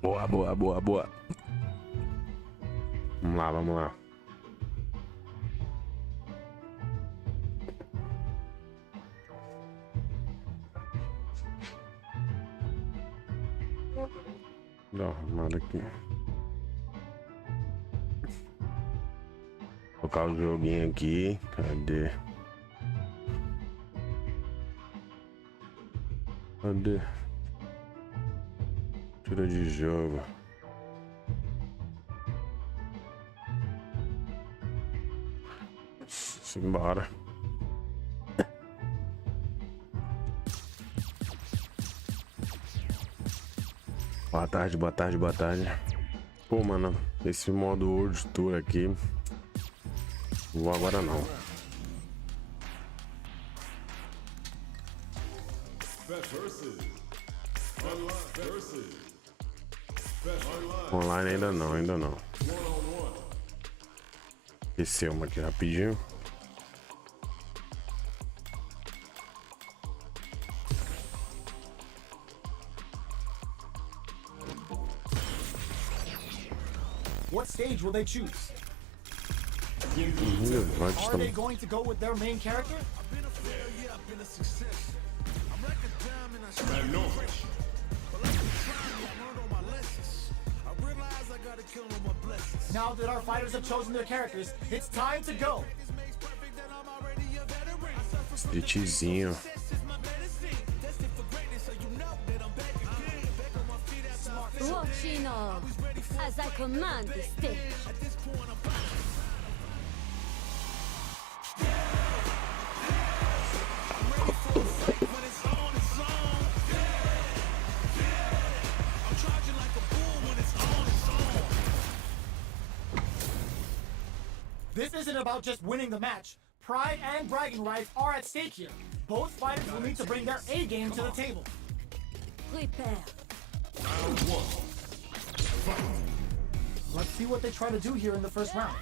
Boa, boa, boa, boa. Vamos lá, vamos lá. Dá uma arrumada aqui. Colocar o joguinho aqui. Cadê? Cadê? Tira de jogo. Simbora. Boa tarde, boa tarde, boa tarde. Pô, mano, esse modo World Tour aqui. Não vou agora não. Online ainda não, ainda não. Desceu uma aqui rapidinho. What stage will they choose? Are they going to go with their main character? Now that our fighters have chosen their characters, it's time to go. Splitzinho. Watching on as I command the stage. This isn't about just winning the match. Pride and bragging rights are at stake here. Both fighters will need to bring their A game to the table. Prepare. Let's see what they try to do here in the first round.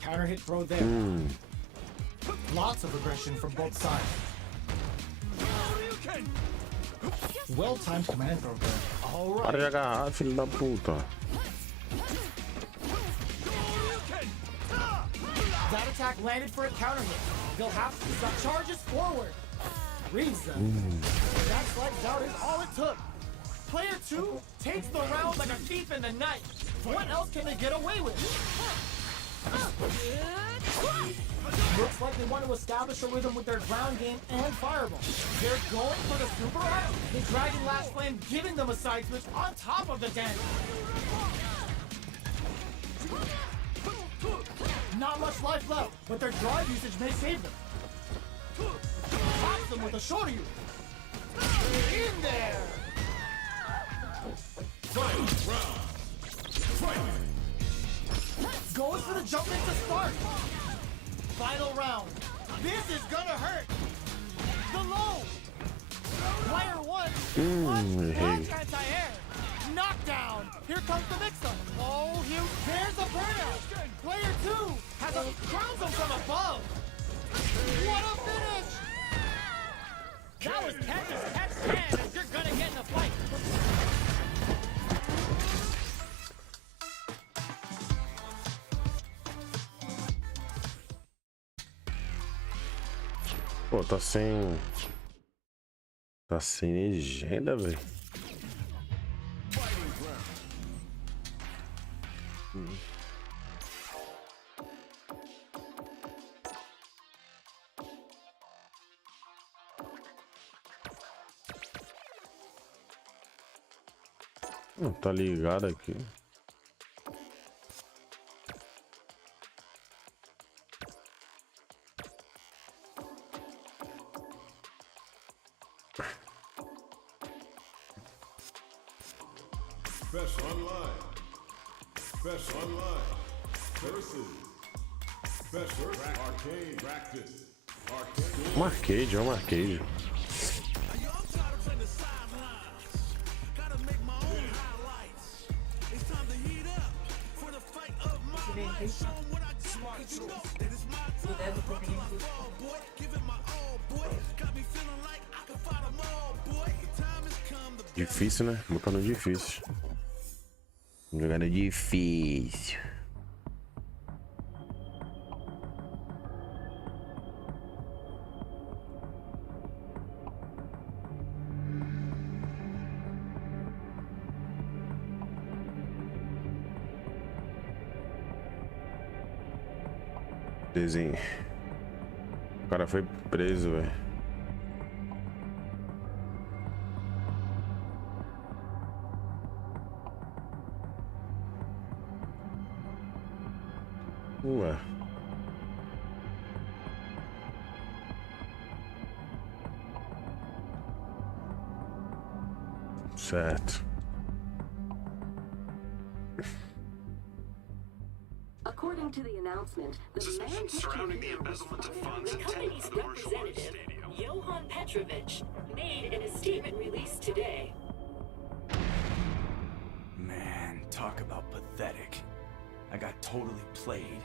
Counter hit throw there. Lots of aggression from both sides. Well-timed command throw there. All Para de right. agarrar, filho da puta. That attack landed for a counter hit. They'll have to stop charges forward. Reads them. That slight doubt is all it took. Player 2 takes the round like a thief in the night. What else can they get away with? Looks like they want to establish a rhythm with their ground game and fireball. They're going for the super art. The Dragon Lash Flame giving them a side switch on top of the damage. Not much life left, but their drive usage may save them. Pops them with a shorty. In there! Fight round. Fight. Goes for the jump in to start. Final round. This is gonna hurt. The low. Player 1. Launch anti-air. Knockdown. Here comes the mix-up. Oh, there's a burnout. Player 2 has a crowns him from above. What a finish! That was catch as catch can as you're gonna get in a fight. Pô, tá sem. Tá sem legenda, velho. Não tá ligado aqui. Special online. Special online. Versus. Special arcade practice. Arcade. Um arcade, é um arcade. Difícil, né? Botar no difícil. Jogando difícil. Desenho. O cara foi preso, velho. Ué. Certo. According to the announcement, the man surrounding the embezzlement of funds, the company's representative, Johan Petrovich, made an statement released today. Man, talk about pathetic. I got totally played.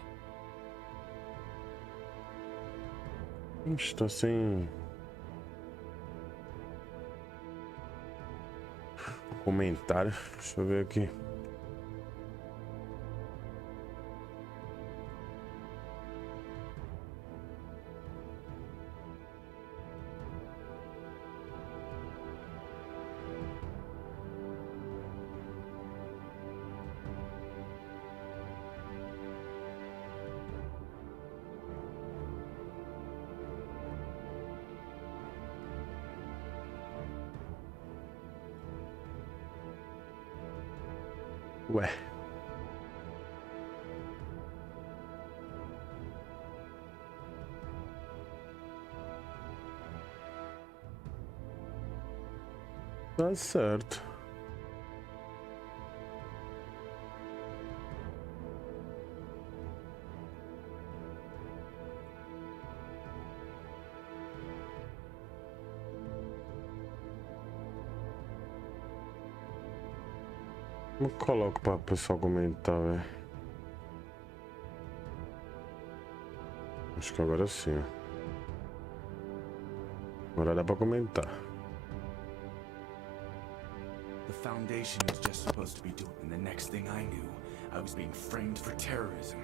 Está sem comentário. Deixa eu ver aqui. Ué. Tá certo. Como eu coloco para o pessoal comentar, velho? Acho que agora sim. Agora dá para comentar. The Foundation was just supposed to be doing, and the next thing I knew, I was being framed for terrorism.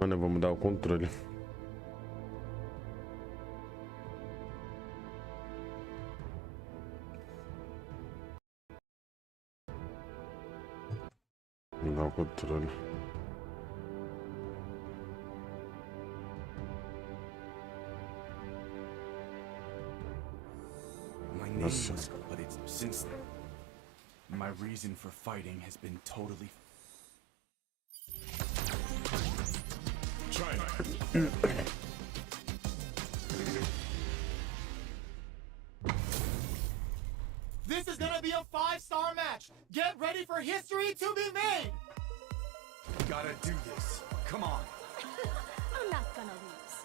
Mano, eu vou mudar o controle. Mudar o controle. My name was, but it's since then. My reason for fighting has been totally. China. This is gonna be a 5-star match. Get ready for history to be made. Gotta do this. Come on. I'm not gonna lose.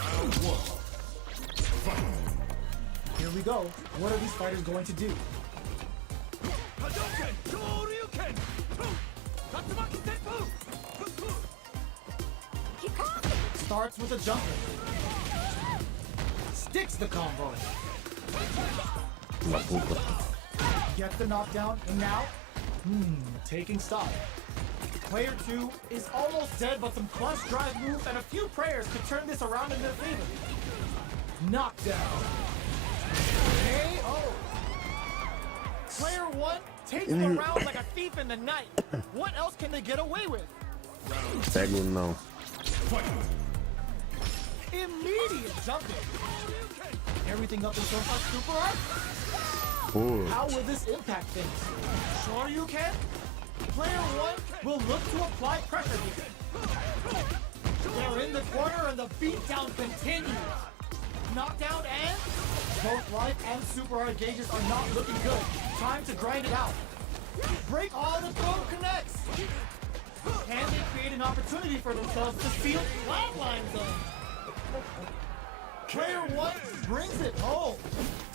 Round one. Fight. Here we go. What are these fighters going to do? Starts with a jumper. Sticks the combo. La puta. Gets the knockdown, and now, taking stock. Player 2 is almost dead, but some clutch drive moves and a few prayers could turn this around in their favor. Knockdown. KO. Player 1 takes the round like a thief in the night. What else can they get away with? Pego não. Immediate jumping. Everything up until a super art. Pô. How will this impact things? Sure you can. Player 1 will look to apply pressure here. They're in the corner and the beatdown continues. Knockdown and Both life and super hard gauges are not looking good. Time to grind it out. Break all the throw connects. Can they create an opportunity for themselves to steal flatline zone? Player 1 brings it home.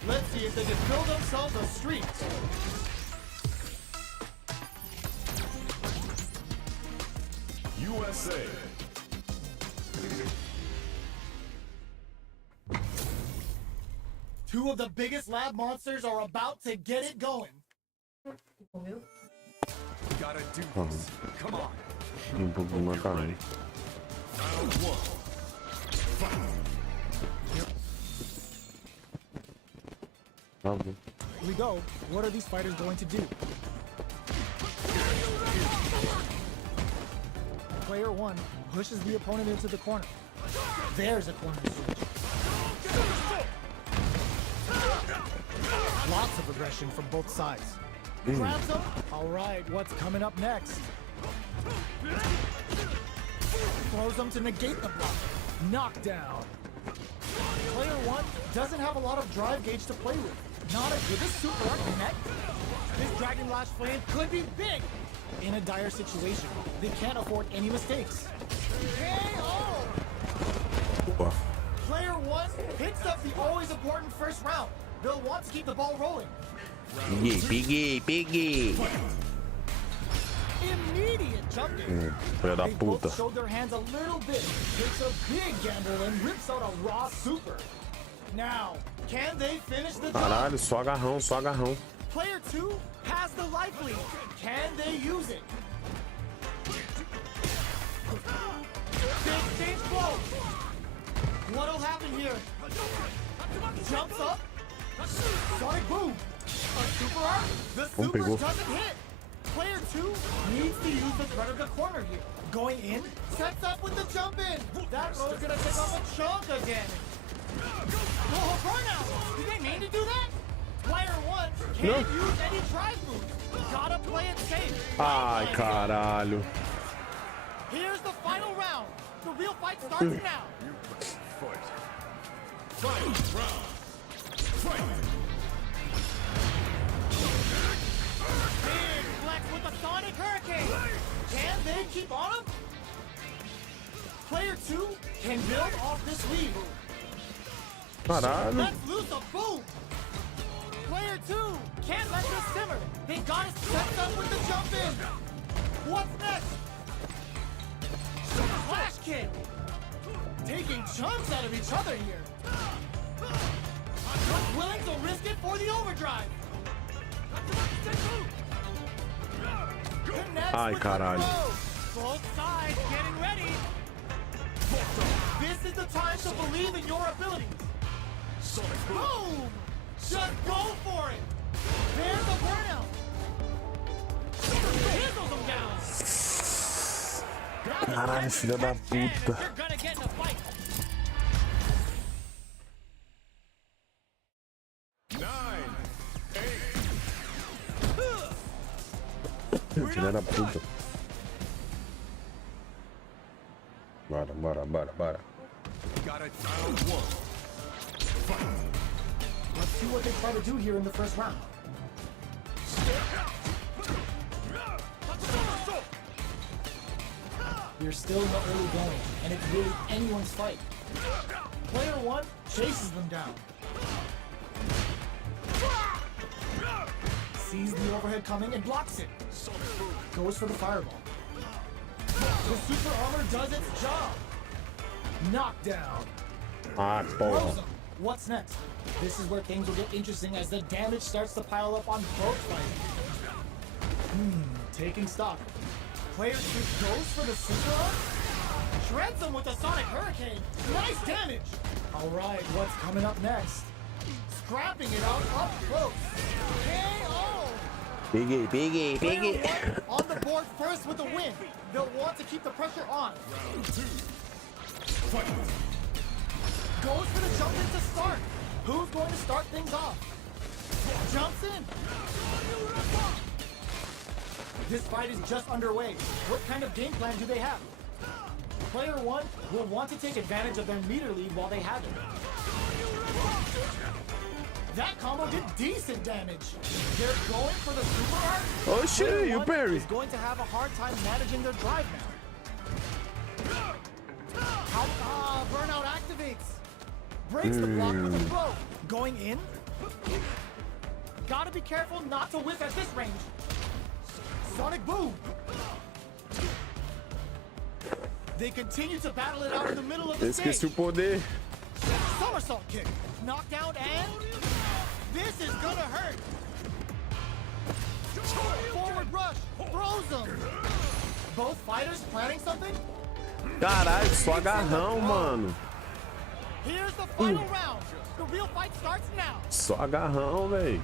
Let's see if they can build themselves a streak. USA. Two of the biggest lab monsters are about to get it going. Gotta do this. Come on. Um pouco de matar, hein? Round one. Fight. Tá bom. Here we go. What are these fighters going to do? Player 1 pushes the opponent into the corner. There's a corner switch. Lots of aggression from both sides. Grabs him. All right, what's coming up next? Throws him to negate the block. Knockdown. Player 1 doesn't have a lot of drive gauge to play with. Not a good super art connect. This Dragon Lash Flame could be big. In a dire situation, they can't afford any mistakes. KO! Boa. Player 1 picks up the always important first round. They'll want to keep the ball rolling. Peguei. Immediate jumping. Filha da They puta. both showed their hands a little bit. Takes a big gamble and rips out a raw super. Now, can they finish the job? Caralho, só agarrão, só agarrão. Player 2 has the life lead. Can they use it? Big stage blow. What'll happen here? Jumps up. Sonic boom. A super arc. The super pegou. doesn't hit. Player 2 needs to use the threat of the corner here. Going in, sets up with the jump in. That throw's gonna take off a chunk of damage. Oh, burnout! Did they mean to do that? Player 1 can't use any drive moves. Gotta play it safe. Ai, caralho. Here's the final round. The real fight starts now. Fight round. Fight. Big flex with the Sonic Hurricane. Can they keep on him? Player 2 can build off this lead. Caralho. Let's loose a boom. Player 2 can't let this simmer. They got us set up with the jump in. What's next? Flash kick. Taking chunks out of each other here. Willing to risk it for the overdrive. Connects Ai, with the caralho. throw. Both sides getting ready. This is the time to believe in your abilities. Boom! Just go for it. There's the burnout. Chisels them down. Caralho, filha da puta. You're gonna get in a fight. 9, 8. Filha da puta. Bora. Gotta Round one. Fight. Let's see what they try to do here in the first round. You're still in the early going, and it's really anyone's fight. Player 1 chases them down. Sees the overhead coming and blocks it. Goes for the fireball. The super armor does its job. Knockdown. Ah, Throws porra. him. What's next? This is where things will get interesting as the damage starts to pile up on both fighters. Taking stock. Player 2 goes for the super arm. Shreds him with the Sonic Hurricane. Nice damage. All right, what's coming up next? Scrapping it out up close. KO. Peguei. Player 1 on the board first with a win. They'll want to keep the pressure on. Round 2. Fight. Goes for the jump in to start. Who's going to start things off? Jumps in. This fight is just underway. What kind of game plan do they have? Player 1 will want to take advantage of their meter lead while they have it. That combo did decent damage. They're going for the super art. Oh shit, you parry. Is going to have a hard time managing their drive now. Burnout activates. Breaks the block with a throw. Going in. Gotta be careful not to whiff at this range. Sonic boom. They continue to battle it out in the middle of the stage. Esqueci o poder. Somersault kick. Knockdown and this is gonna hurt. Forward rush. Throws them. Both fighters planning something? Caralho, só agarrão, mano. Here's the final round. The real fight starts now. Só agarrão, véi.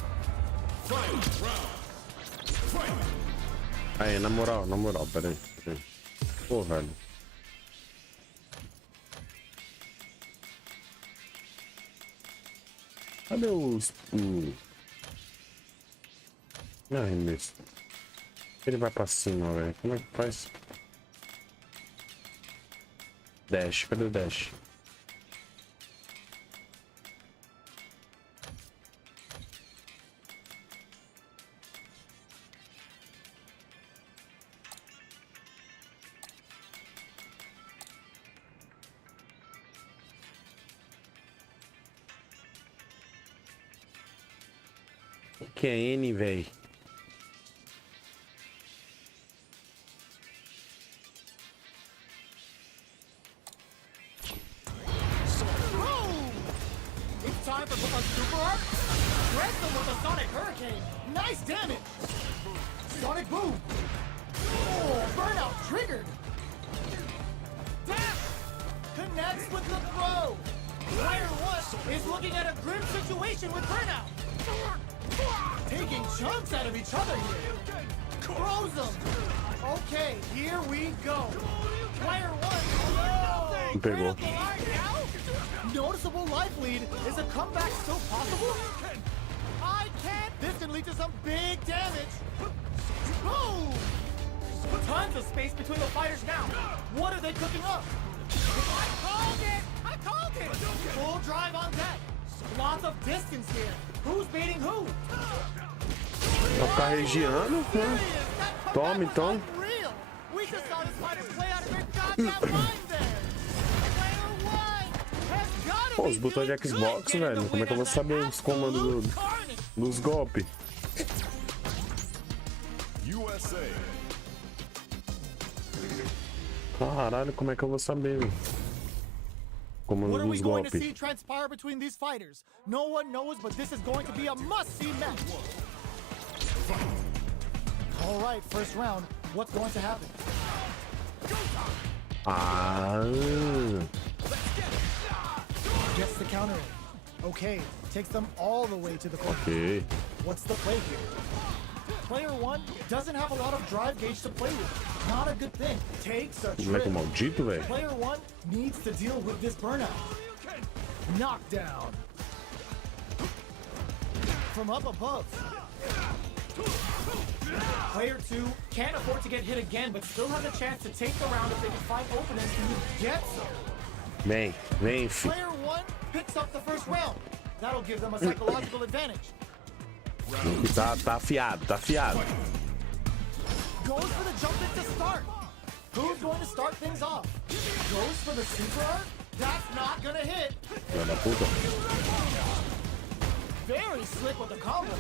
Aí, na moral, peraí. Pô, velho. Cadê os... Ai, meu... Ele vai pra cima, velho. Como é que faz? Dash, cadê o dash? Que é N, véi? It's time for a super art. Breaks them with a Sonic Hurricane. Nice damage. Sonic boom. Oh, burnout triggered. Tap. Connects with the throw. Player 1 is looking at a grim situation with burnout. Taking chunks out of each other here. Throws them. Okay, here we go. Player 1. Pegou. Noticeable life lead. Is a comeback still possible? I can't. This can lead to some big damage. Boom! Tons of space between the fighters now. What are they cooking up? I called it! I called it! Full drive on deck. Lots of distance here. Who's beating who? Vai ficar regiando? Toma, então. We just saw this fighter play out of their goddamn mind there. Player 1 has gotta Pô, os botões de Xbox, velho. Como é que eu vou saber os comandos dos golpes? USA. Caralho, como é que eu vou saber, velho? Comando What are we dos going to golpes. see transpire between these fighters? No one knows, but this is going to be a must-see match. All right, first round. What's going to happen? Ah. Gets the counter in. Okay, takes them all the way to the corner. Ok. What's the play here? Player 1 doesn't have a lot of drive gauge to play with. Not a good thing. Takes a Moleque trip. maldito, velho. Player 1 needs to deal with this burnout. Knockdown. From up above. Player 2 can't afford to get hit again, but still has a chance to take the round if they can find openings to get some. Vem, fi. Player 1 picks up the first round. That'll give them a psychological advantage. Tá afiado, tá afiado. Goes for the jump in to start. Who's going to start things off? Goes for the super art? That's not gonna hit. Filha da puta. Very slick with the combo.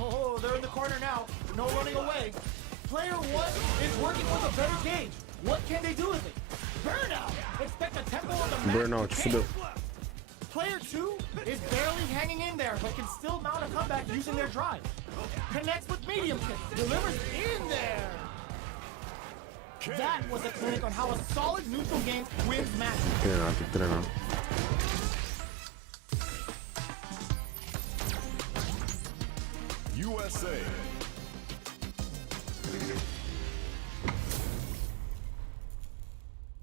Oh, they're in the corner now. No running away. Player 1 is working with a better gauge. What can they do with it? Burnout! Expect a tempo on the match. Burnout, fudeu. Player 2 is barely hanging in there, but can still mount a comeback using their drive. Connects with medium kick. Delivers in there. That was a clinic on how a solid neutral game wins matches. Treinar, tem que treinar. USA.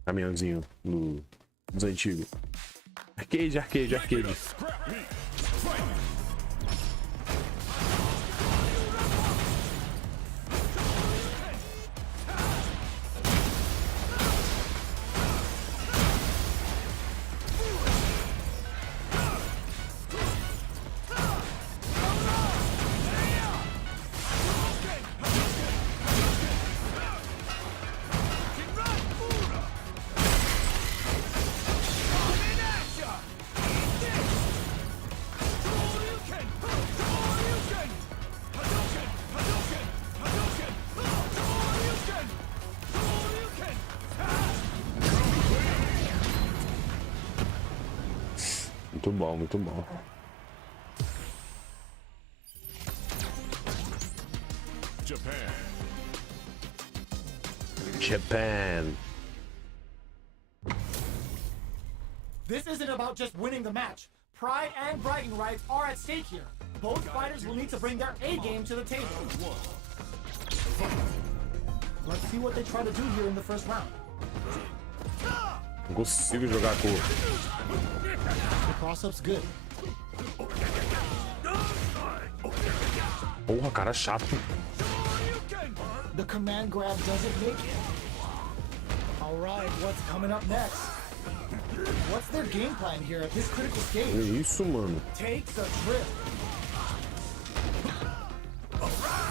Caminhãozinho dos antigos. Arcade. Muito bom, muito bom. Japan. Japan. This isn't about just winning the match. Pride and bragging rights are at stake here. Both fighters will need to bring their A game to the table. Let's see what they try to do here in the first round. Não consigo jogar com. The cross-up's good. Porra, cara chato. The command grab doesn't make it. All right, what's coming up next? What's their game plan here at this critical Que stage? isso, mano? Takes a trip.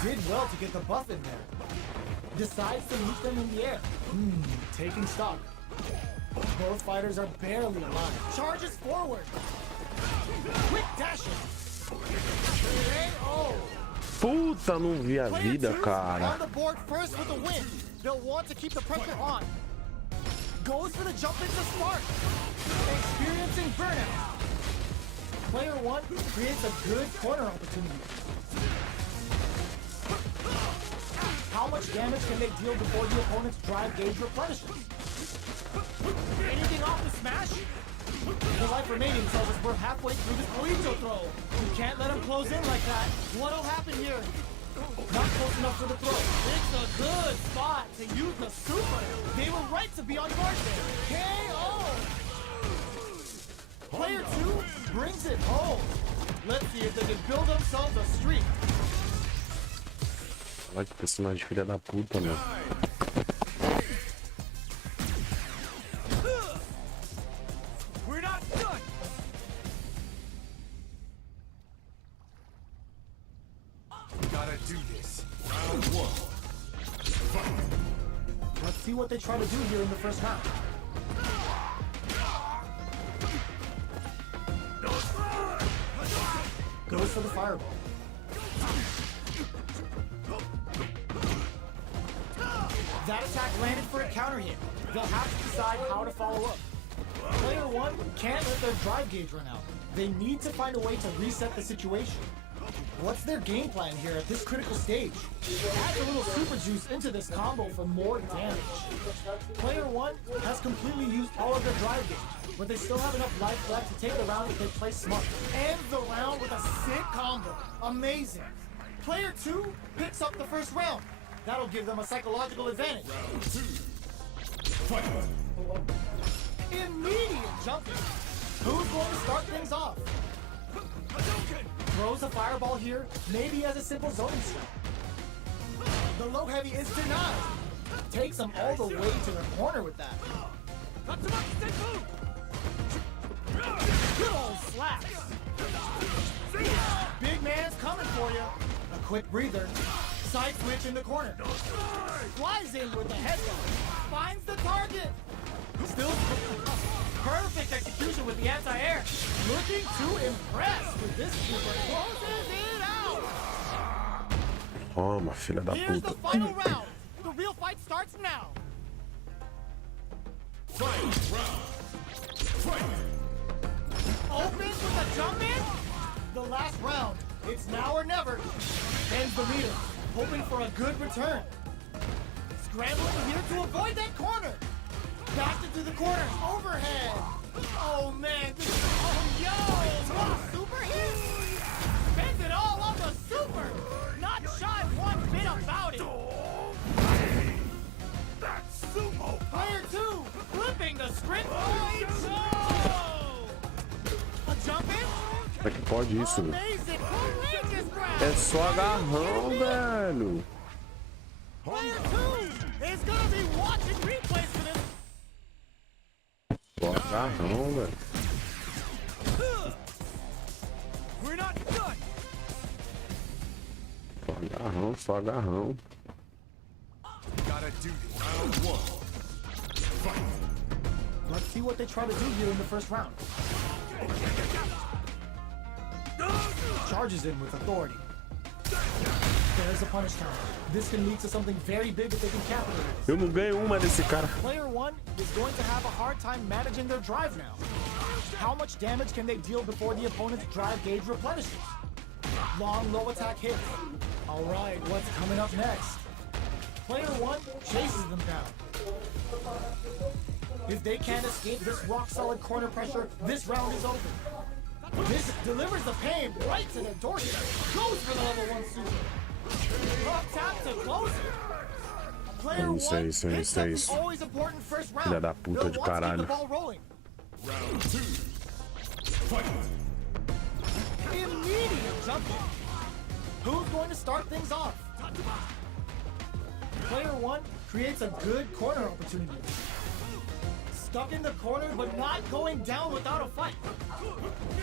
Did well to get the buff in there. Decides to meet them in the air. Taking stock. Both fighters are barely alive. Charges forward. Quick dashing. KO. Puta, não vi a Player vida, two cara. on the board first with the win. They'll want to keep the pressure on. Goes for the jump into spark. Experiencing burnout. Player one creates a good corner opportunity. How much damage can they deal before the opponent's drive gauge replenishes? Anything off the smash? The life remaining tells us we're halfway through this Koicho throw. We can't let him close in like that. What'll happen here? Not close enough for the throw. It's a good spot to use the super. They were right to be on guard there. KO! Player two brings it home. Let's see if they can build themselves a streak. Olha que personagem filha da puta, mano. We're not done. We gotta do this. Round one. Fight. Let's see what they try to do here in the first round. Goes for the fireball. That attack landed for a counter hit. They'll have to decide how to follow up. Player one can't let their drive gauge run out. They need to find a way to reset the situation. What's their game plan here at this critical stage? Add a little super juice into this combo for more damage. Player one has completely used all of their drive gauge, but they still have enough life left to take the round if they play smart. Ends the round with a sick combo. Amazing. Player two picks up the first round. That'll give them a psychological advantage. Round two. Fight. Immediate jumping. Who's going to start things off? Throws a fireball here, maybe as a simple zoning strat. The low heavy is denied. Takes them all the way to the corner with that. Good old slaps. Big man's coming for you. A quick breather. Side switch in the corner. Flies in with the head guard. Finds the target. Still perfect execution with the anti-air. Looking to impress with this super. Closes it out. Toma, filha da Here's the puta. final round. The real fight starts now. Fight. Round. Fight. Opens with a jump in. The last round. It's now or never. Bends the meter, hoping for a good return. Scrambling here to avoid that corner. Backed into the corner. Overhead. Oh man. Oh yo. What a super hit. Spends it all on the super. Not shy one bit about it. That's sumo. Player two, flipping the script. A jump in. Como é que pode isso, velho? Amazing. Courageous grab. É só agarrão, velho. Player two is gonna be watching replays for this. Só agarrão, velho. We're not done. Só agarrão, só agarrão. We gotta do this. Round one. Fight. Let's see what they try to do here in the first round. Charges in with authority. There's a punish counter. This can lead to something very big if they can capitalize. Eu não ganho uma desse cara. Player one is going to have a hard time managing their drive now. How much damage can they deal before the opponent's drive gauge replenishes? Long, low attack hits. All right, what's coming up next? Player 1 chases them down. If they can't escape this rock-solid corner pressure, this round is over. This delivers the pain right to their doorstep. Goes for the level 1 super. Up tap to close it. Player 1 hits up the always important first round. Filha da puta They'll de want to keep the caralho. ball rolling. Round 2. Fight. Immediate jump in. Who's going to start things off? Player 1 creates a good corner opportunity. Stuck in the corner, but not going down without a fight.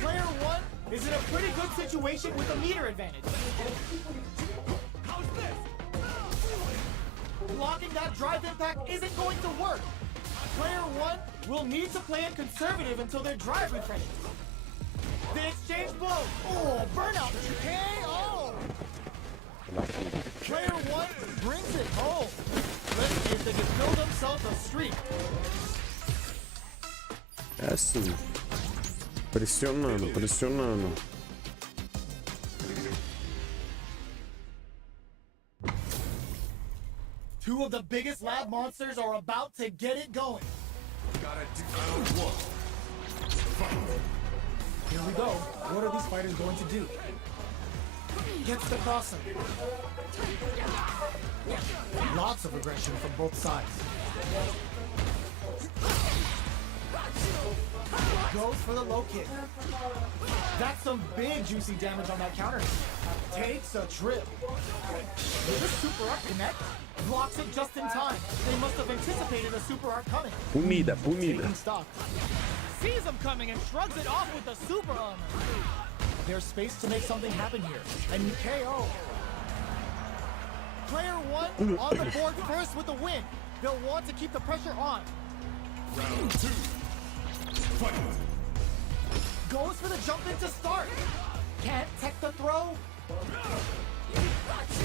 Player 1 is in a pretty good situation with a meter advantage. How's this? Blocking that drive impact isn't going to work. Player 1 will need to play it conservative until their drive refreshes. They exchange blows. Oh, burnout. KO. Player 1 brings it home. Let's see if they can build themselves a streak. É assim. Pressionando, pressionando. Two of the biggest lab monsters are about to get it going. Gotta do round 1. Fight. Here we go. What are these fighters going to do? Gets the crossing. Lots of aggression from both sides. Goes for the low kick. That's some big juicy damage on that counter. Takes a trip. Will this super arc connect? Blocks it just in time. They must have anticipated a super arc coming. Punida, punida. Taking stock. Sees him coming and shrugs it off with the super armor. There's space to make something happen here. And KO. Player 1 on the board first with the win. They'll want to keep the pressure on. Round 2. Fight. Goes for the jump in to start. Can't tech the throw.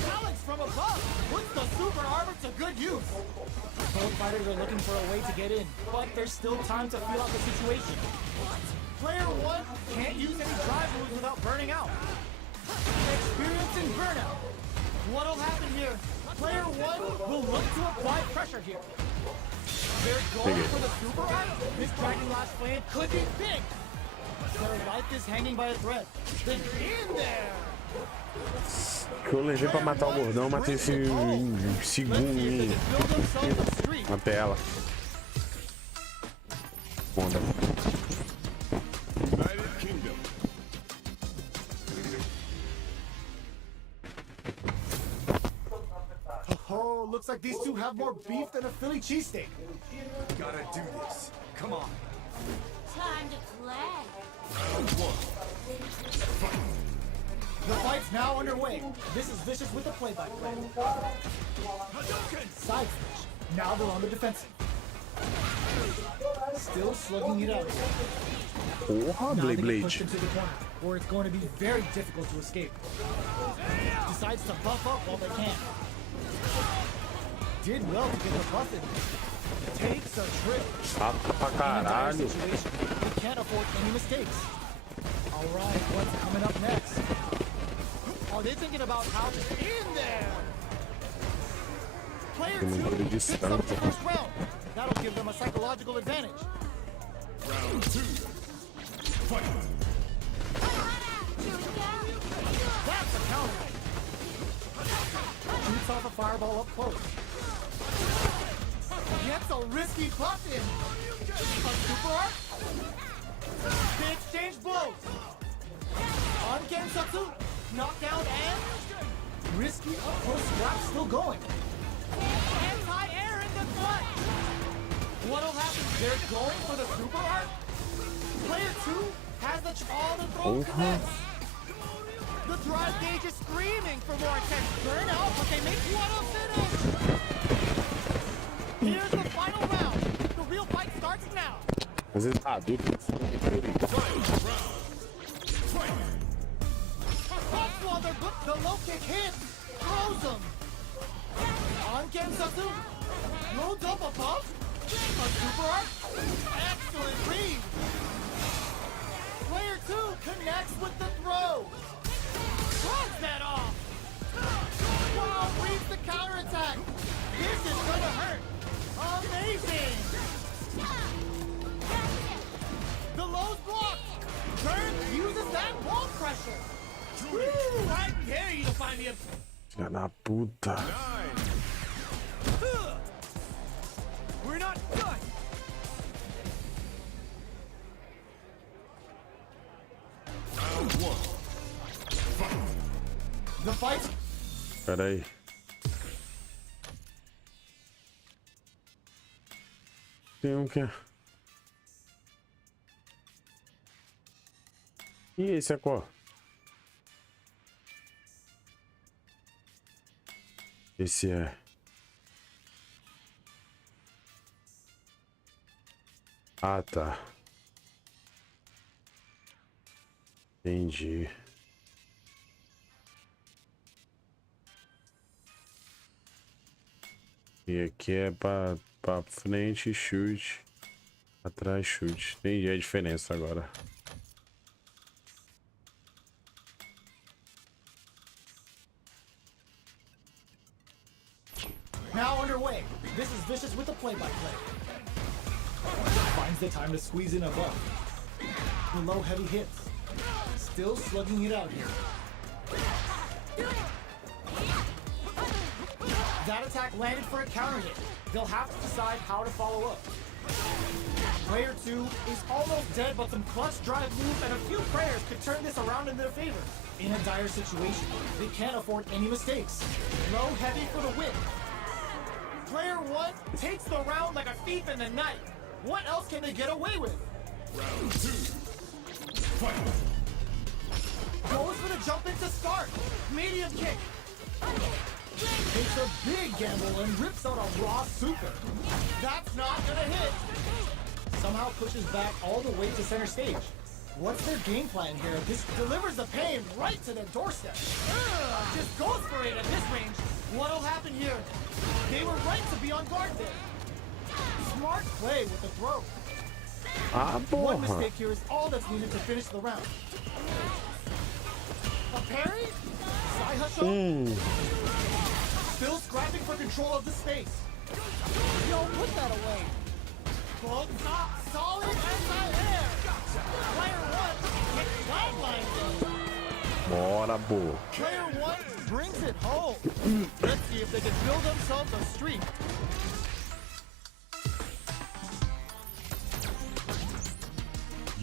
Challenge from above. Puts the super armor to good use. Both fighters are looking for a way to get in, but there's still time to feel out the situation. Player 1 can't use any drive moves without burning out. Experiencing burnout. What'll happen here? Player 1 will look to apply pressure here. They're going for the super arc. This dragon last flame could be big. Their life is hanging by a thread. Then in there. Que eu levei pra matar o gordão, matei esse segundo na tela. Onda. United Kingdom. Oh, looks like these two have more beef than a Philly cheesesteak. Gotta do this. Come on. Time to play. Round 1. Fight. The fight's now underway. This is Vicious with the play-by-play. Side switch. Now they're on the defensive. Still slugging it out. Porra, Now they Blade get pushed Blade. into the corner, where it's going to be very difficult to escape. Decides to buff up while they can. Did well to get the buff in. Takes a trip. Rata pra In a dire caralho. situation, they can't afford any mistakes. All right, what's coming up next? Are they thinking about how to in there? Player 2 picks up the first round. That'll give them a psychological advantage. Round 2. Fight. That's a counter. Shoots off a fireball up close. Gets a risky puff in. A super arc. They exchange blows. On Gensatsu. Knockdown and risky up close scrap still going. Anti-air in the front. What'll happen? They're going for the super arc. Player 2 has the throw connects. The drive gauge is screaming for more intense burnout, but they make one a finish. Here's the final round. The real fight starts now. Às vezes adulto. While the low kick hits, throws him. On Gensatsu, loads up above. A super arc. Excellent read. finisher. Woo! I dare you to find the. Filha da puta. We're not done. Round one. Fight. The fight. Pera aí. Tem um que é. E esse é qual? Esse é. Ah, tá. Entendi. E aqui é pra frente, chute. Atrás, chute. Entendi a diferença agora. Now underway. This is Vicious with the play-by-play. Finds the time to squeeze in above. Below heavy hits. Still slugging it out here. That attack landed for a counter hit. They'll have to decide how to follow up. Player 2 is almost dead, but some clutch drive moves and a few prayers could turn this around in their favor. In a dire situation, they can't afford any mistakes. Low heavy for the win. Player 1 takes the round like a thief in the night. What else can they get away with? Round two. Fight. Goes for the jump in to start. Medium kick. Takes a big gamble and rips out a raw super. That's not gonna hit. Somehow pushes back all the way to center stage. What's their game plan here? This delivers the pain right to their doorstep. Just goes for it at this range. What'll happen here? They were right to be on guard there. Smart play with the throw. Ah, One porra. mistake here is all that's needed to finish the round. A parry? Side hustle? Still scrapping for control of the space. Yo, put that away. Both top, solid anti-air. Player 1 gets flatlined. Bora, boa. Player 1 brings it home. Let's see if they can build themselves a streak.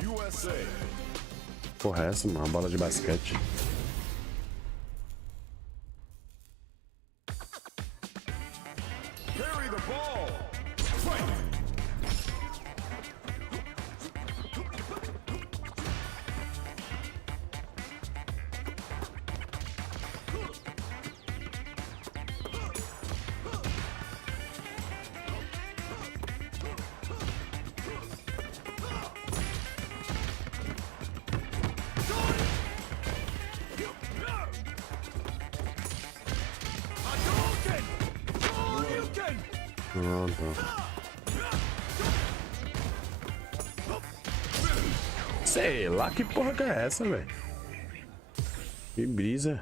USA. Porra, é essa, mano? Uma bola de basquete. Carry the ball. Fight. Ah, tá. Sei lá que porra que é essa, velho. Que brisa.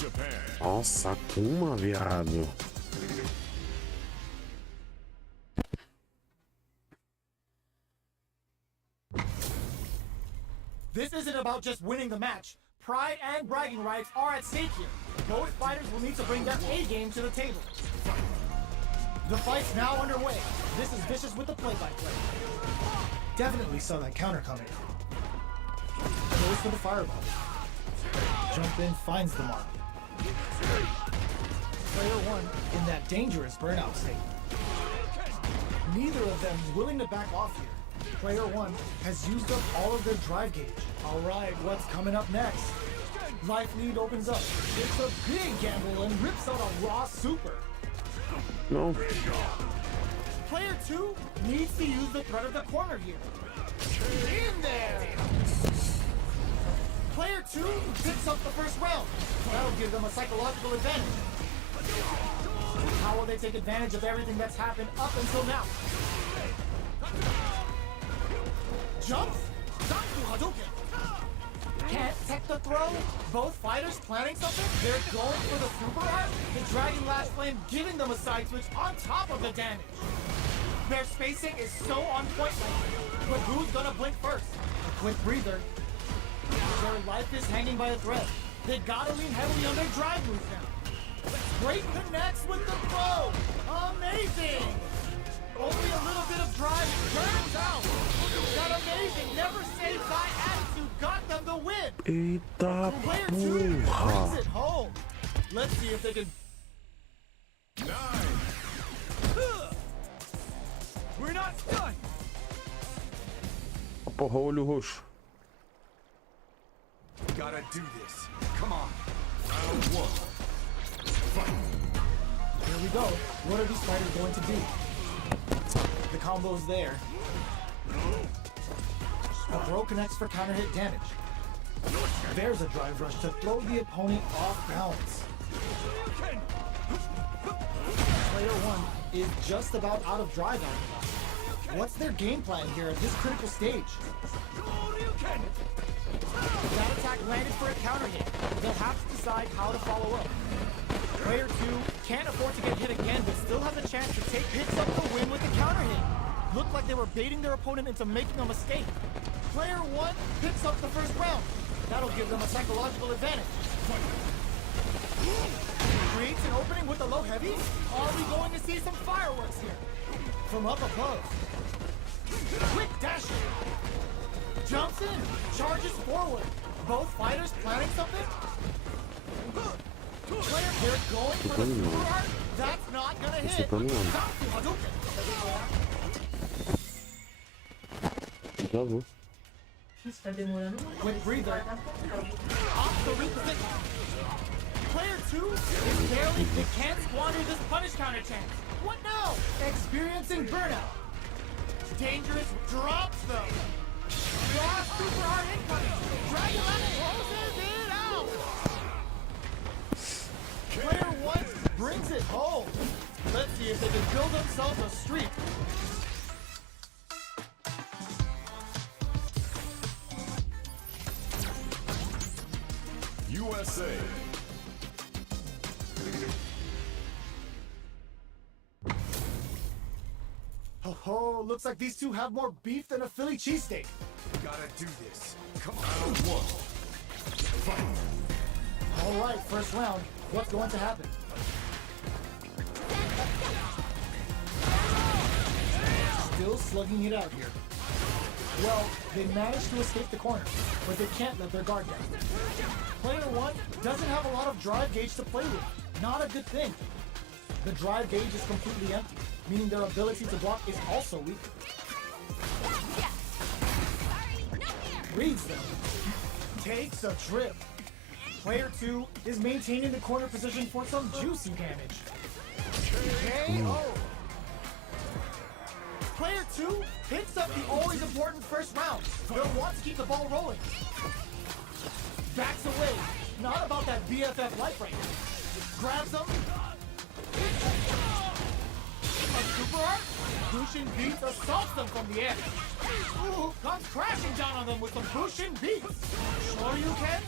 Japan. Nossa, Akuma, viado. This isn't about just winning the match. Pride and bragging rights are at stake here. Both fighters will need to bring their A game to the table. The fight's now underway. This is Vicious with the play-by-play. Definitely saw that counter coming. Goes for the fireball. Jump in, finds the mark. Player 1 in that dangerous burnout state. Neither of them willing to back off here. Player 1 has used up all of their drive gauge. All right, what's coming up next? Life lead opens up. It's a big gamble and rips out a raw super. Não. Player 2 needs to use the threat of the corner here. In there! Player 2 picks up the first round. That'll give them a psychological advantage. How will they take advantage of everything that's happened up until now? Jumps? Danku Hadouken! Can't tech the throw? Both fighters planning something? They're going for the super art? The Dragon Lash Flame giving them a side switch on top of the damage. Their spacing is so on point, but who's gonna blink first? A quick breather. Their life is hanging by a thread. They gotta lean heavily on their drive moves now. Great connects with the throw. Amazing. Only a little bit of drive. Turns out that amazing, never say die attitude got them the win. Eita Player 2 porra. brings it home. Let's see if they can. 9. We're not done. Porra, olho roxo. Gotta do this. Come on. Round 1. Fight. Here we go. What are these fighters going to do? The combo's there. The throw connects for counter hit damage. There's a drive rush to throw the opponent off balance. Player 1 is just about out of drive ammo. What's their game plan here at this critical stage? That attack landed for a counter hit. They'll have to decide how to follow up. Player 2 can't afford to get hit again, but still has a chance to picks up the win with the counter hit. Looked like they were baiting their opponent into making a mistake. Player 1 picks up the first round. That'll give them a psychological advantage. Creates an opening with a low heavy. Are we going to see some fireworks here? From up above. Quick dash. Jumps in, charges forward. Both fighters planning something? Player, they're going for the super art. That's not gonna hit. Travou. Está demorando muito. Quick breather. Off the reposition. Player 2 is barely, they can't squander this punish counter chance. What now? Experiencing burnout. Dangerous drops them. Last super hard incoming. Dragon Lemon closes it out. Player 1 brings it home. Let's see if they can build themselves a streak. USA. Oh, looks like these two have more beef than a Philly cheesesteak. Gotta do this. Come on. Round 1. Fight. All right, first round. What's going to happen? Still slugging it out here. Well, they managed to escape the corner, but they can't let their guard down. Player 1 doesn't have a lot of drive gauge to play with. Not a good thing. The drive gauge is completely empty, meaning their ability to block is also weak. Reads them. Takes a trip. Player 2 is maintaining the corner position for some juicy damage. KO. Player 2 picks up the always important first round. They'll want to keep the ball rolling. Backs away. Not about that BFF life right now. Grabs them. A super art. Bushin beats assaults them from the air. Ooh, comes crashing down on them with some Bushin beats. Sure you can.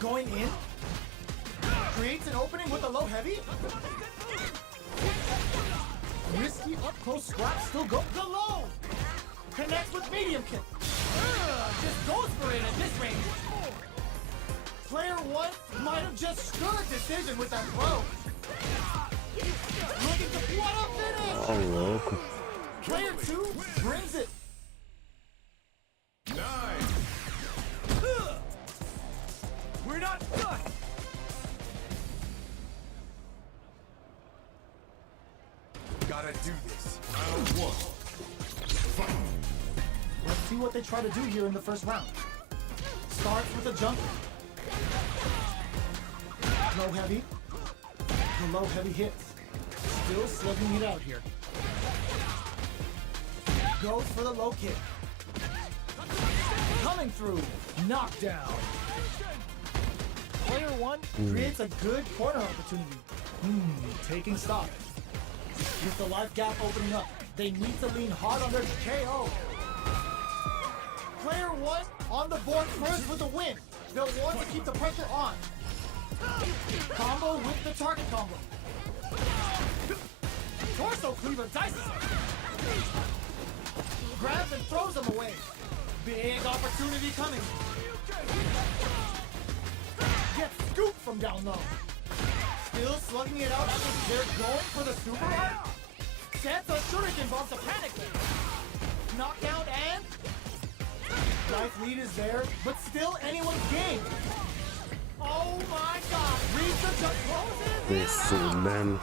Going in. Creates an opening with a low heavy. Risky up-close scrap still go. The low! Connects with medium kick. Just goes for it at this range. Player 1 might have just stood decision with that throw. Looking to what a finish! Oh, louco. Player 2 brings it. 9. We're not done! Gotta do this. Round 1. Fight. Let's see what they try to do here in the first round. Starts with a jump. Low heavy. The low heavy hits. Still slugging it out here. Goes for the low kick. Coming through. Knockdown. Player 1 creates a good corner opportunity. Taking stock. With the life gap opening up, they need to lean hard on their KO. Player 1 on the board first with a win. They'll want to keep the pressure on. Combo with the target combo. Torso cleaver dices him. Grabs and throws him away. Big opportunity coming. Gets scooped from down low. Still slugging it out after they're going for the super art. Sets a shuriken bombs a panic. Knockdown and life lead is there, but still anyone's game. Oh my god, reads the jump closes. This man.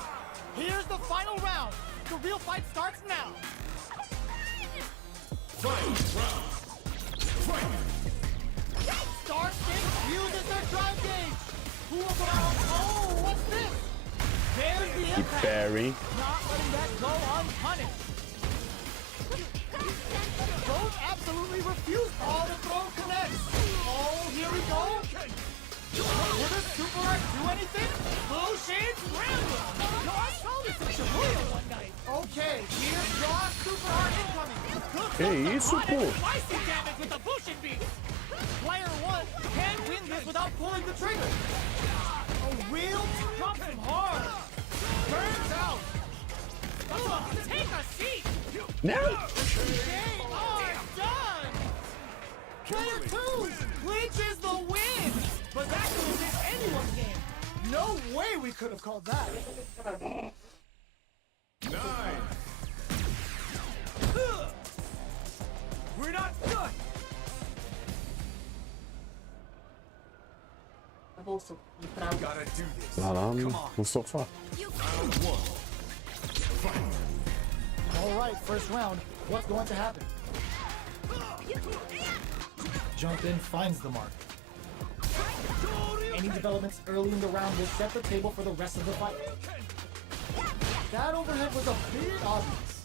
Here's the final round. The real fight starts now. Star State uses their drive gauge. Who will come out? Oh, what's this? There's the impact. Barry. Not letting that go unpunished. Both absolutely refuse. All the throw connects. Oh, here we go. Will the super art do anything? Blue Shades Rambo. No, I saw this in Shibuya one night. Okay, here's Raw super art incoming. Que isso, pô? Slicing damage with the Bushin beat. Player 1 can't win this without pulling the trigger. A real jumps him hard. Burns out. Take a seat. No. They are done. Player 2 clinches the win. But that could have been anyone's game. No way we could have called that. 9. We're not done. A bolsa de trava. Gotta do this. Lá no sofá. Round 1. Fight. All right, first round. What's going to happen? Jump in finds the mark. Any developments early in the round will set the table for the rest of the fight. That overhead was a bit obvious.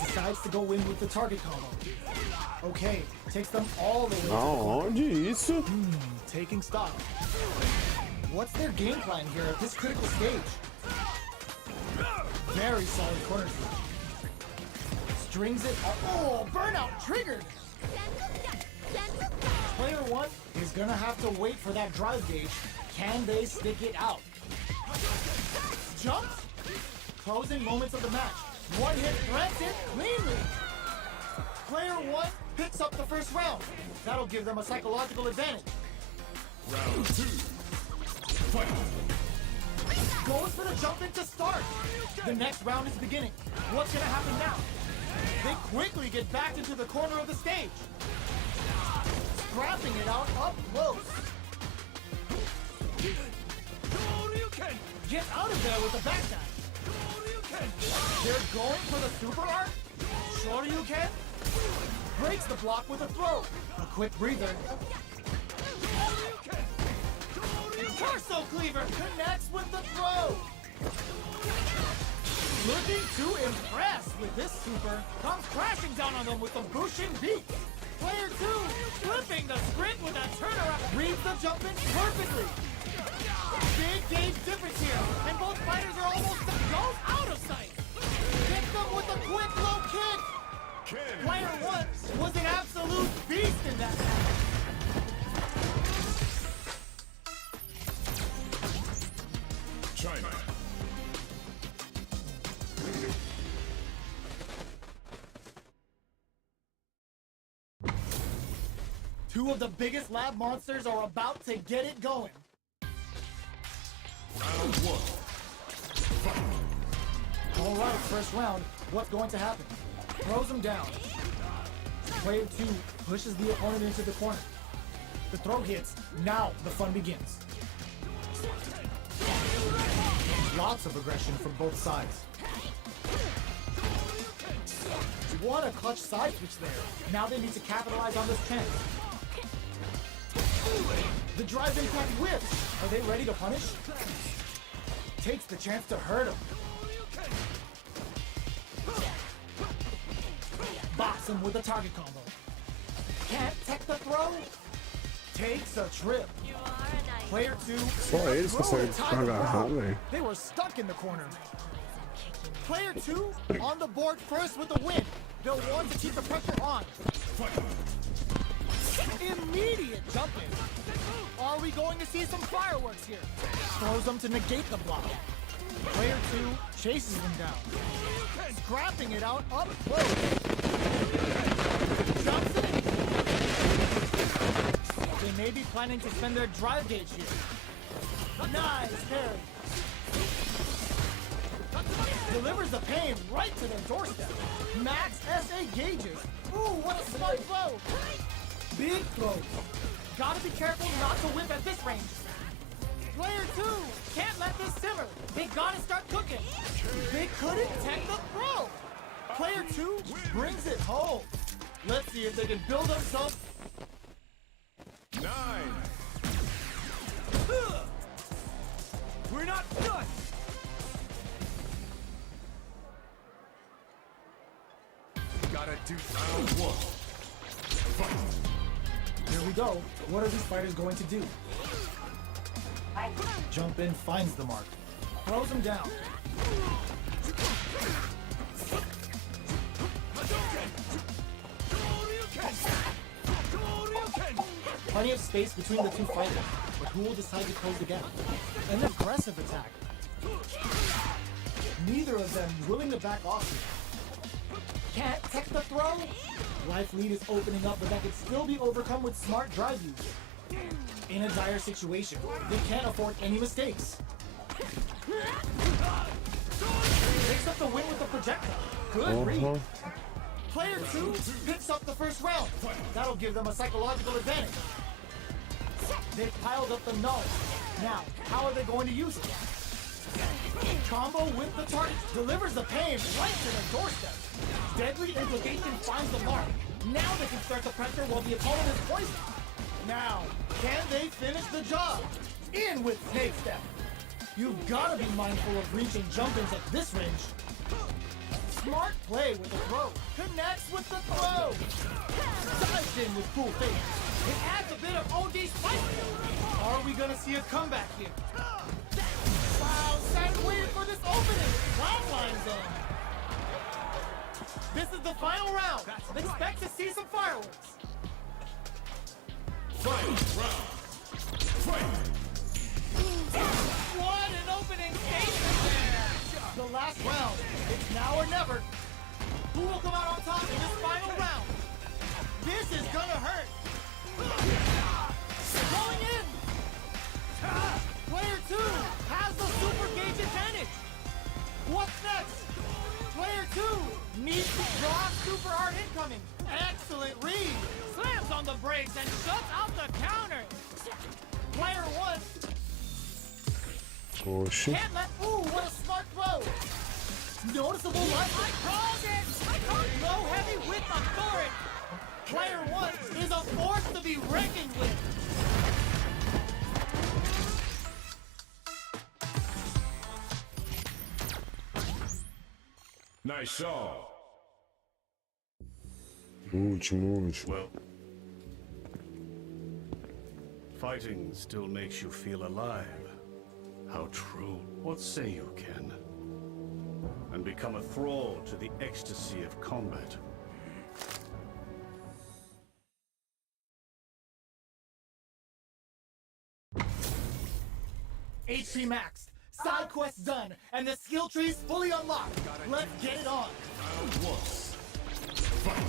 Decides to go in with the target combo. Okay, takes them all the way to the corner. Aonde isso? Taking stock. What's their game plan here at this critical stage? Very solid corner switch. Strings it up. Oh, burnout triggered! Player 1 is gonna have to wait for that drive gauge. Can they stick it out? Jumps? Closing moments of the match. One hit threats it cleanly. Player 1 picks up the first round. That'll give them a psychological advantage. Round 2. Fight. Goes for the jump in to start. The next round is beginning. What's gonna happen now? They quickly get back into the corner of the stage. Scrapping it out up close. Get out of there with the backdash. They're going for the super art. Shoryuken breaks the block with a throw. A quick breather. Torso cleaver connects with the throw. Looking to impress with this super. Comes crashing down on them with the Bushin beat. Player 2 flipping the sprint with a turnaround. Reads the jump in perfectly. Big gauge difference here, and both fighters are almost goes out of sight. Hits them with a quick low kick. Player 1 was an absolute beast in that match. China. Two of the biggest lab monsters are about to get it going. Round 1. Fight. All right, first round. What's going to happen? Throws him down. Player 2 pushes the opponent into the corner. The throw hits. Now the fun begins. Lots of aggression from both sides. What a clutch side switch there. Now they need to capitalize on this chance. The drive impact whips. Are they ready to punish? Takes the chance to hurt him. Box him with a target combo. Can't tech the throw. Takes a trip. Player 2. Só eles conseguem agarrar, velho. They were stuck in the corner. Player 2 on the board first with the win. They'll want to keep the pressure on. Immediate jump in. Are we going to see some fireworks here? Throws them to negate the block. Player 2 chases him down. Scrapping it out up close. Jumps in. They may be planning to spend their drive gauge here. Nice parry. Delivers the pain right to their doorstep. Max SA gauges. Ooh, what a smart throw. Big throws. Gotta be careful not to whip at this range. Player 2 can't let this simmer. They gotta start cooking. They couldn't tech the throw. Player 2 brings it home. Let's see if they can build up some. 9. We're not done. Gotta do Round 1. Fight. Here we go. What are these fighters going to do? Jump in, finds the mark. Throws him down. Plenty of space between the two fighters, but who will decide to close the gap? An aggressive attack. Neither of them willing to back off here. Can't tech the throw? Life lead is opening up, but that could still be overcome with smart drive use. In a dire situation, they can't afford any mistakes. Picks up the win with the projectile. Good read. Player 2 picks up the first round. That'll give them a psychological advantage. They've piled up the knowledge. Now, how are they going to use it? Combo with the target. Delivers the pain right to the doorstep. Deadly implication finds the mark. Now they can start the pressure while the opponent is poisoned. Now, can they finish the job? In with snake step. You've got to be mindful of reaching jump-ins at this range. Smart play with the throw. Connects with the throw. Dives in with cool face. It adds a bit of OD spice. Are we going to see a comeback here? Wow, sat waiting for this opening. Cloudline's in. This is the final round. Expect to see some fireworks. Final round. Fight. What an opening statement there! The last round. It's now or never. Who will come out on top in this final round? This is gonna hurt. Going in. Player 2 has the super gauge advantage. What's next? Player 2 needs to draw super hard incoming. Excellent read. Slams on the brakes and shuts out the counter. Player 1 Oxi. can't let. Ooh, what a smart throw. Noticeable life. I called it. Low heavy with authority. Player 1 is a force to be reckoned with. Nice shot. Último. Well, fighting still makes you feel alive. How true. What say you, Ken? And become a thrall to the ecstasy of combat. HP maxed, side quests done, and the skill tree's fully unlocked. Let's get it on. Round 1. Fight.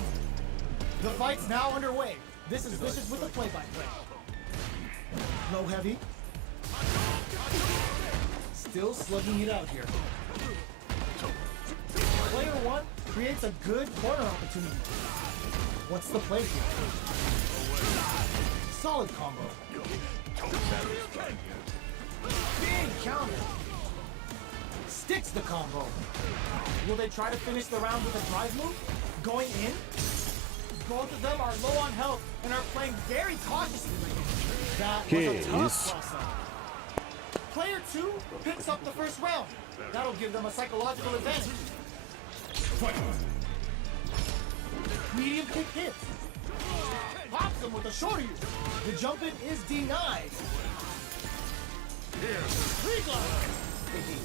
The fight's now underway. This is Vicious with a play-by-play. Low heavy. Still slugging it out here. Player 1 creates a good corner opportunity. What's the play here? Solid combo. Big counter. Sticks the combo. Will they try to finish the round with a drive move? Going in? Both of them are low on health and are playing very cautiously. That was a tough cross-up. Player 2 picks up the first round. That'll give them a psychological advantage. Fight. Medium kick hits. Pops him with a shorter use. The jump in is denied.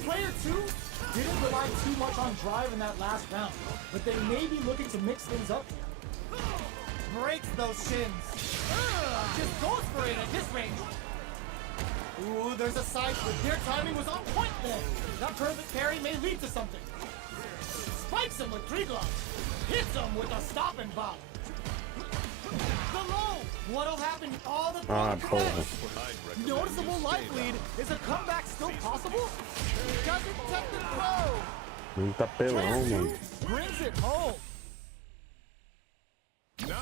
Player 2 didn't rely too much on drive in that last round, but they may be looking to mix things up here. Breaks those shins. Just goes for it at this range. Ooh, there's a side flip. Their timing was on point there. That perfect parry may lead to something. Spikes him with 3 gloves. Hits him with a stop and bop. The low. What'll happen? All the noticeable life lead. Is a comeback still possible? Doesn't touch the throw. Muito apelão, mano. Brings it home. 9.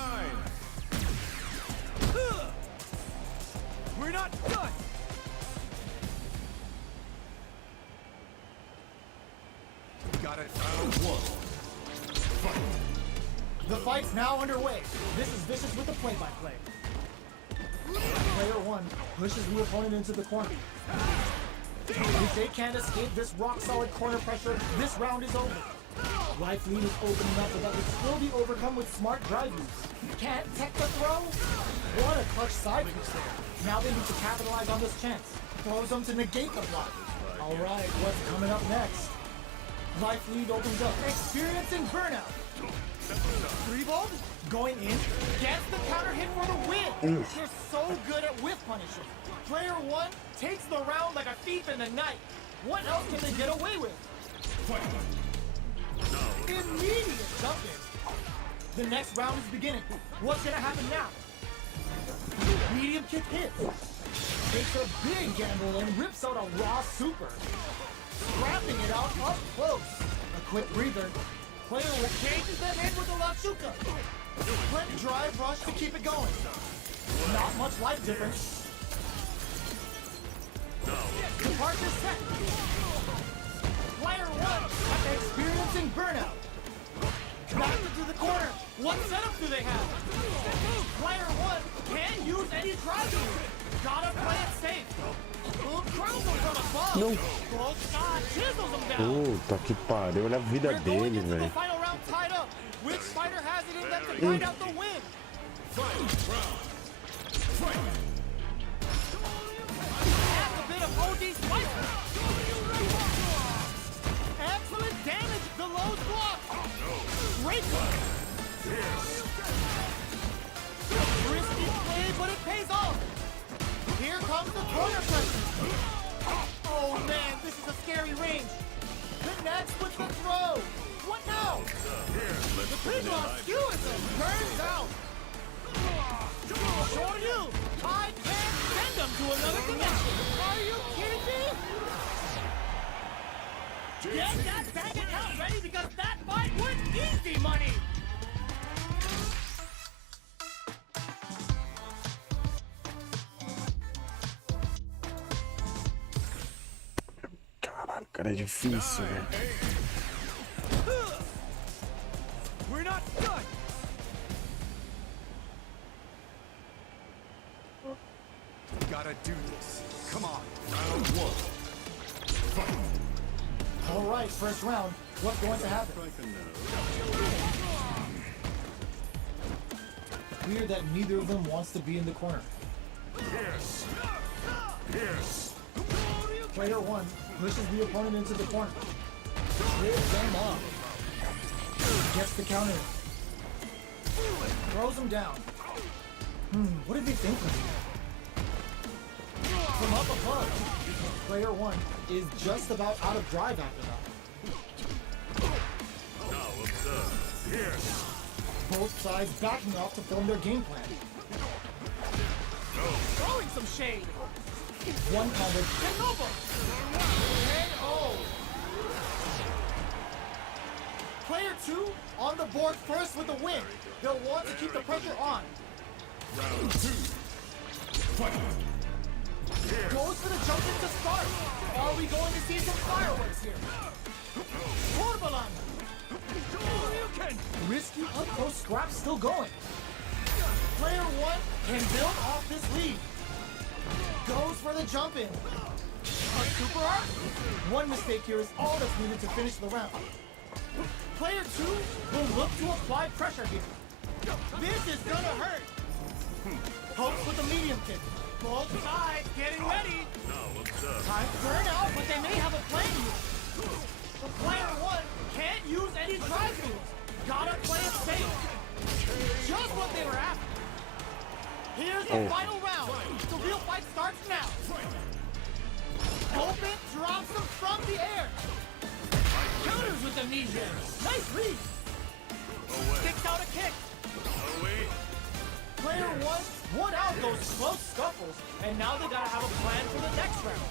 We're not done. Got it. Round 1. Fight. The fight's now underway. This is Vicious with the play-by-play. Player 1 pushes the opponent into the corner. If they can't escape this rock-solid corner pressure, this round is over. Life lead is open enough that would still be overcome with smart drive use. Can't tech the throw? What a clutch side push there. Now they need to capitalize on this chance. Throws them to negate the block. Alright, what's coming up next? Life lead opens up. Experiencing burnout. 3-bolt, going in, gets the counter hit for the win. They're so good at whiff punishing. Player 1 takes the round like a thief in the night. What else can they get away with? Immediate jump in. The next round is beginning. What's gonna happen now? Medium kick hits. Takes a big gamble and rips out a raw super. Scrapping it out up close. A quick breather. Player changes them in with the Lashuka. Quick drive rush to keep it going. Not much life difference. The part is set. Player 1 experiencing burnout. Back into the corner. What setup do they have? Player 1 can't use any drive moves. Gotta play it safe. Incredible from above. Não. Both sides chisels them down. Puta que pariu, olha a vida We're going dele, into the velho. final round tied up. Which fighter has it in them to grind out the win? Add a bit of OD spice. Excellent damage. The low's blocked. Great one. Risky play, but it pays off. Here comes the corner pressure. Oh man, this is a scary range. Connects with the throw. What now? The pin-lock skewers him. Burns out. Shoryu, I can't send him to another dimension. Are you kidding me? Get that bank account ready because that fight was easy money. Caralho, cara, é difícil, velho. We're not done. Gotta do this. Come on. Round 1. Fight. All right, first round. What's going to happen? Clear that neither of them wants to be in the corner. Yes. Yes. Player 1 pushes the opponent into the corner. Clears them off. Gets the counter. Throws him down. What did they think of me? From up above, player 1 is just about out of drive after that. Now observe. Yes. Both sides backing off to form their game plan. Throwing some shade. One combo. Kenova. KO. Player 2 on the board first with the win. They'll want to keep the pressure on. Round 2. Fight. Goes for the jump in to start. Are we going to see some fireworks here? Corbalan. Risky up-close scrap still going. Player 1 can build off this lead. Goes for the jump in. A super art? One mistake here is all that's needed to finish the round. Player 2 will look to apply pressure here. This is gonna hurt. Pokes with a medium kick. Both sides getting ready. Now observe. Time to burn out, but they may have a plan here. The player 1 can't use any drive moves. Gotta play it safe. Just what they were after. Here's the final round. The real fight starts now. Open drops him from the air. Counters with the knee jab. Nice read. Kicks out a kick. Player one out goes close scuffles, and now they gotta have a plan for the next round.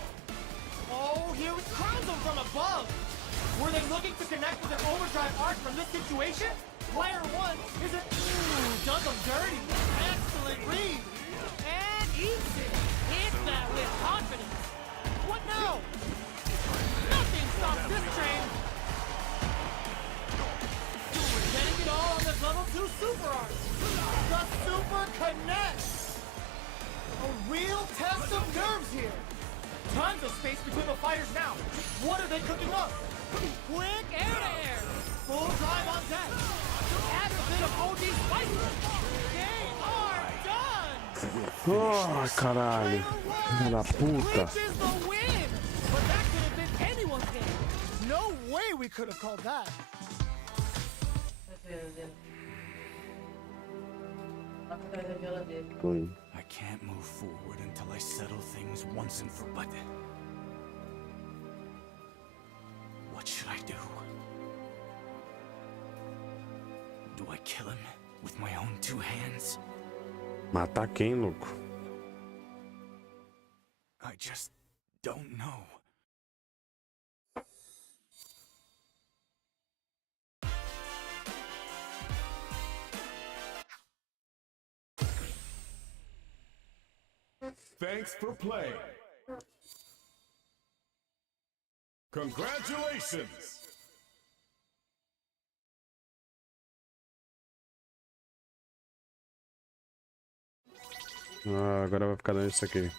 Oh, here he crowns him from above. Were they looking to connect with an overdrive arc from this situation? Player one isn't. Does him dirty. Excellent read. And eats it. Hits that with confidence. What now? Nothing stops this train. Getting it all on this level 2 super arc. The super connects. A real test of nerves here. Tons of space between the fighters now. What are they cooking up? Quick air to air. Full drive on deck. Add a bit of OD spice. They are done. Oh, caralho. Filha da puta. Reaches the win. But that could have been anyone's game. No way we could have called that. Foi. I can't move forward until I settle things once and for all. What should I do? Do I kill him with my own 2 hands? Matar quem, louco? I just don't know. Thanks for playing. Congratulations! Agora vai ficar dando isso aqui.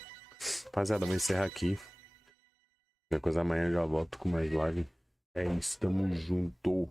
Rapaziada, vou encerrar aqui. Qualquer coisa amanhã eu já volto com mais live. É isso, tamo junto.